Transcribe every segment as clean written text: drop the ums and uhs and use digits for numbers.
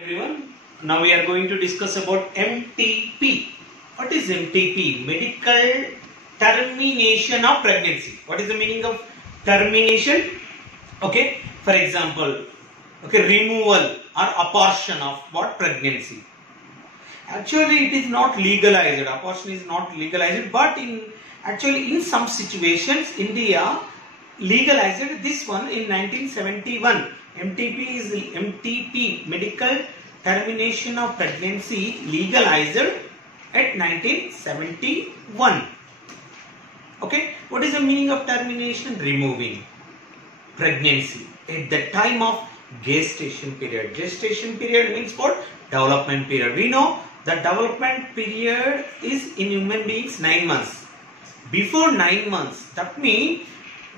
Everyone, now we are going to discuss about MTP. What is MTP? Medical termination of pregnancy. What is the meaning of termination? Okay, for example, removal or abortion of what? Pregnancy. Actually, it is not legalized. Abortion is not legalized, but in some situations, India legalized this one in 1971. MTP is MTP, medical termination of pregnancy, legalized at 1971. Okay, what is the meaning of termination? Removing pregnancy at the time of gestation period. Gestation period means what? Development period. We know the development period is in human beings 9 months. Before 9 months, that means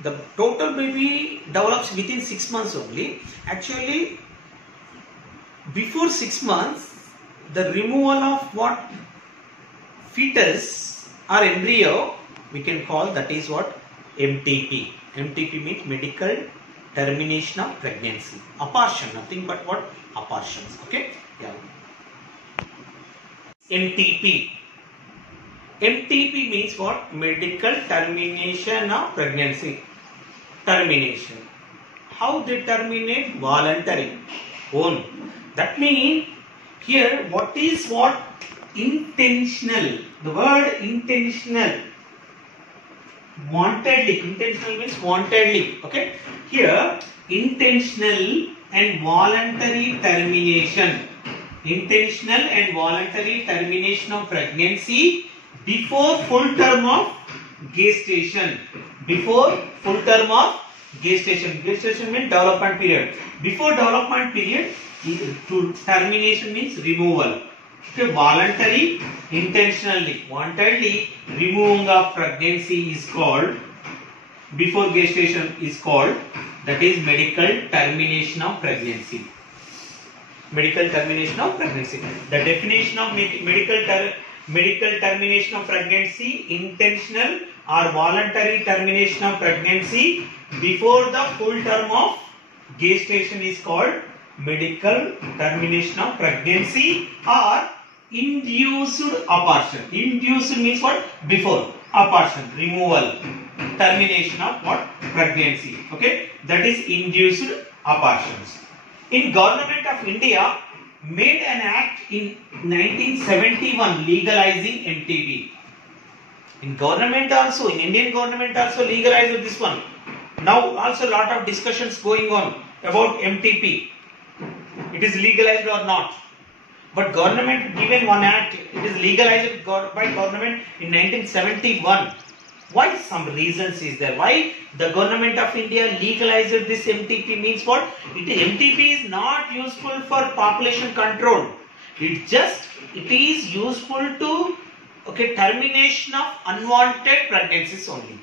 the total baby develops within 6 months only. Actually, before 6 months, the removal of what? Fetus or embryo, we can call that is what? MTP. MTP means medical termination of pregnancy. Abortion, nothing but what? Abortions. Okay? Yeah. MTP. MTP means what? Medical termination of pregnancy. Termination. How they terminate? Voluntary. Own. That means here what is what? Intentional. The word intentional. Wantedly. Intentional means wantedly. Okay. Here intentional and voluntary termination. Intentional and voluntary termination of pregnancy before full term of gestation. Before full term of gestation. Gestation means development period. Before development period, to termination means removal. Okay, voluntary, intentionally, wantedly removing of pregnancy is called, before gestation is called, that is medical termination of pregnancy. Medical termination of pregnancy. The definition of medical termination of pregnancy: intentional or voluntary termination of pregnancy before the full term of gestation is called medical termination of pregnancy, or induced abortion. Induced means what? Before. Abortion, removal, termination of what? Pregnancy. Okay, that is induced abortions. In Government of India made an act in 1971 legalizing MTP. In government also, in Indian government also legalized this one. Now also lot of discussions going on about MTP. It is legalized or not. But government given one act, it is legalized by government in 1971. Why? Some reasons is there. Why the government of India legalized this MTP means what? MTP is not useful for population control. It is useful to termination of unwanted pregnancies only.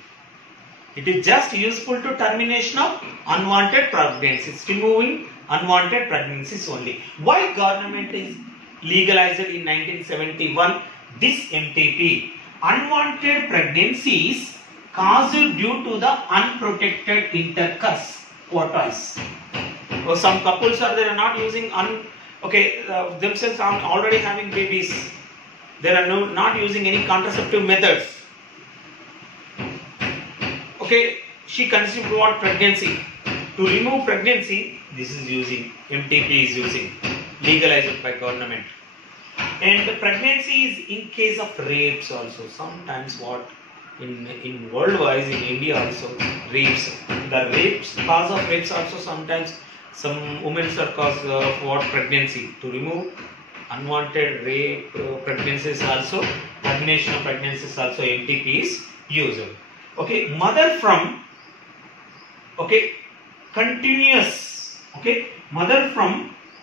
It is just useful to termination of unwanted pregnancies, removing unwanted pregnancies only. Why government is legalized in 1971 this MTP? Unwanted pregnancies caused due to the unprotected intercourse. What else? Or some couples are there not using themselves are already having babies. They are not using any contraceptive methods. Okay, she conceived what? Pregnancy. To remove pregnancy, this is using MTP is using, legalized by government. And the pregnancy is in case of rapes also. Sometimes what? In worldwide, in India also, rapes. The rapes, cause of rapes also sometimes some women are cause of what? Pregnancy. To remove unwanted rape pregnancies also, termination of pregnancies also, MTP is used. Okay, mother from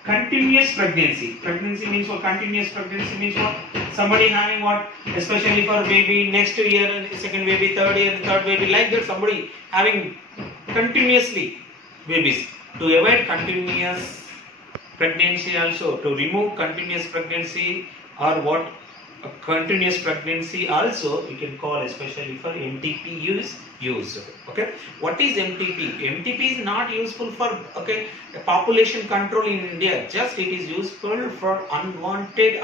continuous pregnancy. Pregnancy means what? Continuous pregnancy means what? Somebody having what? Especially for baby next year, second baby, third year, third baby, like that. Somebody having continuously babies. To avoid continuous pregnancy also, to remove continuous pregnancy or what? a continuous pregnancy also you can call, especially for MTP use. Okay, what is MTP? MTP is not useful for population control in India. Just it is useful for unwanted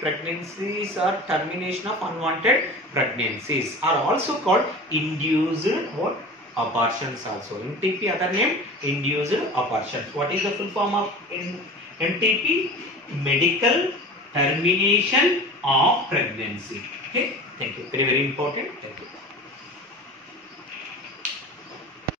pregnancies or termination of unwanted pregnancies, are also called induced what? Abortions also. MTP other name induced abortions. What is the full form of MTP? Medical termination of pregnancy. Okay, thank you. Very, very important. Thank you.